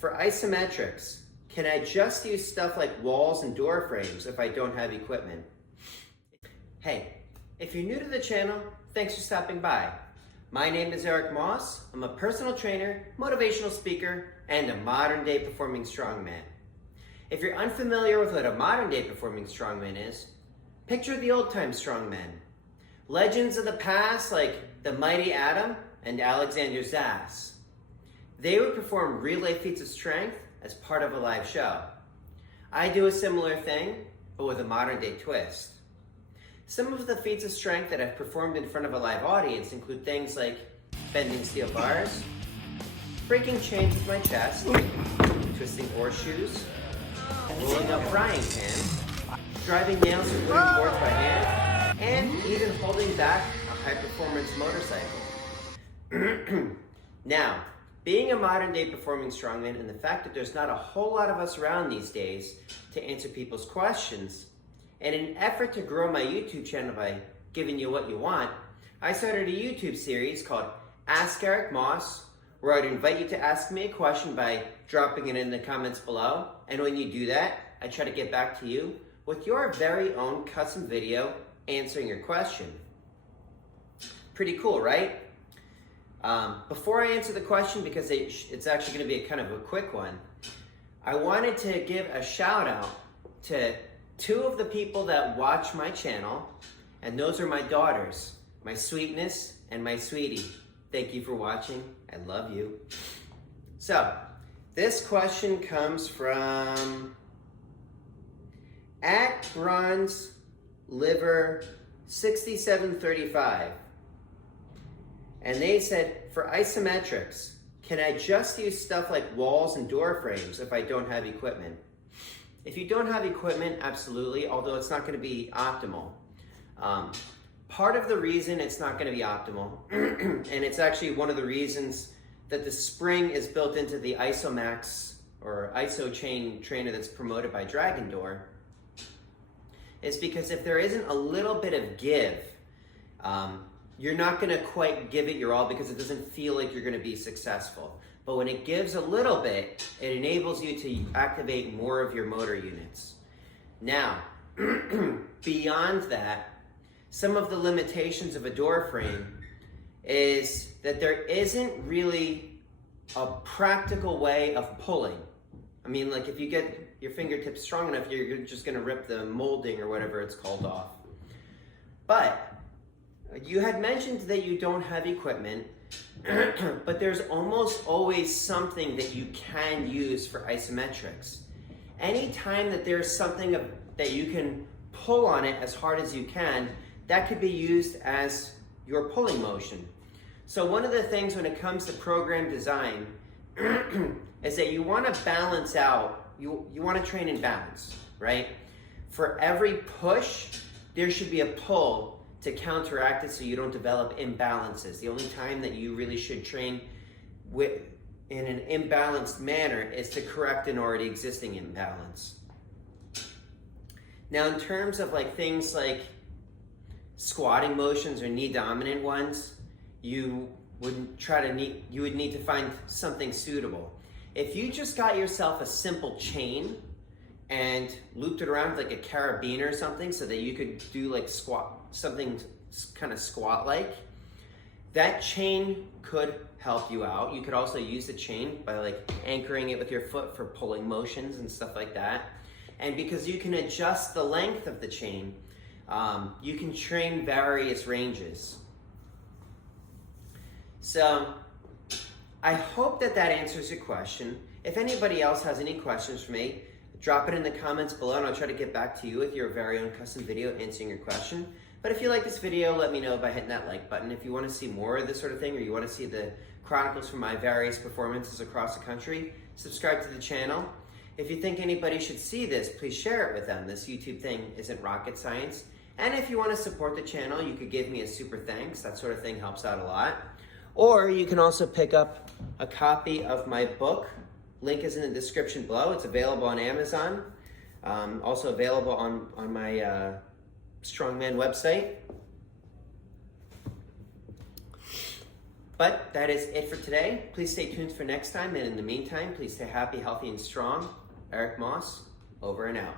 for isometrics, can I just use stuff like walls and door frames if I don't have equipment? Hey, if you're new to the channel, thanks for stopping by. My name is Eric Moss. I'm a personal trainer, motivational speaker, and a modern day performing strongman. If you're unfamiliar with what a modern day performing strongman is, picture the old time strongmen. Legends of the past like the mighty Adam and Alexander Zass. They would perform relay feats of strength as part of a live show. I do a similar thing, but with a modern day twist. Some of the feats of strength that I've performed in front of a live audience include things like bending steel bars, breaking chains with my chest, twisting horseshoes, rolling up frying pans, driving nails with wooden boards by hand, and even holding back a high-performance motorcycle. Now, being a modern-day performing strongman and the fact that there's not a whole lot of us around these days to answer people's questions, and in an effort to grow my YouTube channel by giving you what you want, I started a YouTube series called Ask Eric Moss, where I'd invite you to ask me a question by dropping it in the comments below, and when you do that, I try to get back to you with your very own custom video answering your question. Pretty cool, right? Before I answer the question, because it's actually going to be kind of a quick one, I wanted to give a shout out to two of the people that watch my channel, and those are my daughters, my sweetness and my sweetie. Thank you for watching. I love you. So, this question comes from @bronzeliver6735. And they said, for isometrics, can I just use stuff like walls and door frames if I don't have equipment? If you don't have equipment, absolutely, although it's not going to be optimal. Part of the reason it's not going to be optimal, and it's actually one of the reasons that the spring is built into the Isomax or ISO chain trainer that's promoted by Dragon Door, is because if there isn't a little bit of give, you're not going to quite give it your all because it doesn't feel like you're going to be successful. But when it gives a little bit, it enables you to activate more of your motor units. Now, beyond that, some of the limitations of a door frame is that there isn't really a practical way of pulling. I mean, like if you get your fingertips strong enough, you're just going to rip the molding or whatever it's called off. But you had mentioned that you don't have equipment, but there's almost always something that you can use for isometrics. Anytime that there's something that you can pull on it as hard as you can, that could be used as your pulling motion. So one of the things when it comes to program design is that you want to balance out, you want to train in balance, right? For every push, there should be a pull to counteract it so you don't develop imbalances. The only time that you really should train in an imbalanced manner is to correct an already existing imbalance. Now in terms of like things like squatting motions or knee dominant ones, you would need to find something suitable. If you just got yourself a simple chain and looped it around like a carabiner or something so that you could do like something kind of squat-like, that chain could help you out. You could also use the chain by like anchoring it with your foot for pulling motions and stuff like that. And because you can adjust the length of the chain, you can train various ranges. So I hope that answers your question. If anybody else has any questions for me, drop it in the comments below and I'll try to get back to you with your very own custom video answering your question. But if you like this video, let me know by hitting that like button. If you want to see more of this sort of thing, or you want to see the chronicles from my various performances across the country, subscribe to the channel. If you think anybody should see this, please share it with them. This YouTube thing isn't rocket science. And if you want to support the channel, you could give me a super thanks. That sort of thing helps out a lot. Or you can also pick up a copy of my book. Link is in the description below. It's available on Amazon. Also available on my Strongman website. But that is it for today. Please stay tuned for next time. And in the meantime, please stay happy, healthy, and strong. Eric Moss, over and out.